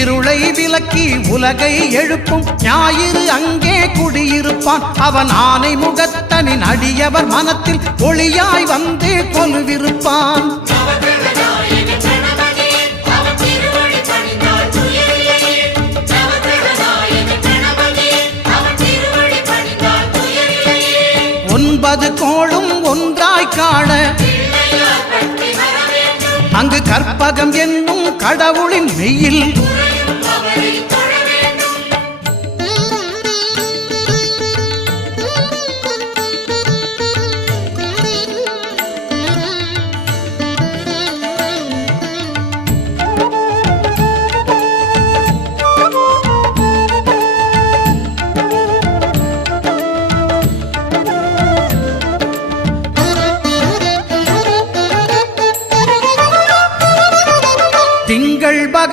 இருளை விலக்கி உலகை எழுப்பும் ஞாயிறு அங்கே குடியிருப்பான். அவன் ஆனை முகத்தனின் அடியவர் மனத்தில் ஒளியாய் வந்து கொலுவிருப்பான். ஒன்பது கோளும் ஒன்றாய் காண அங்கு கற்பகம் என்னும் கடவுளின் மெய்யில்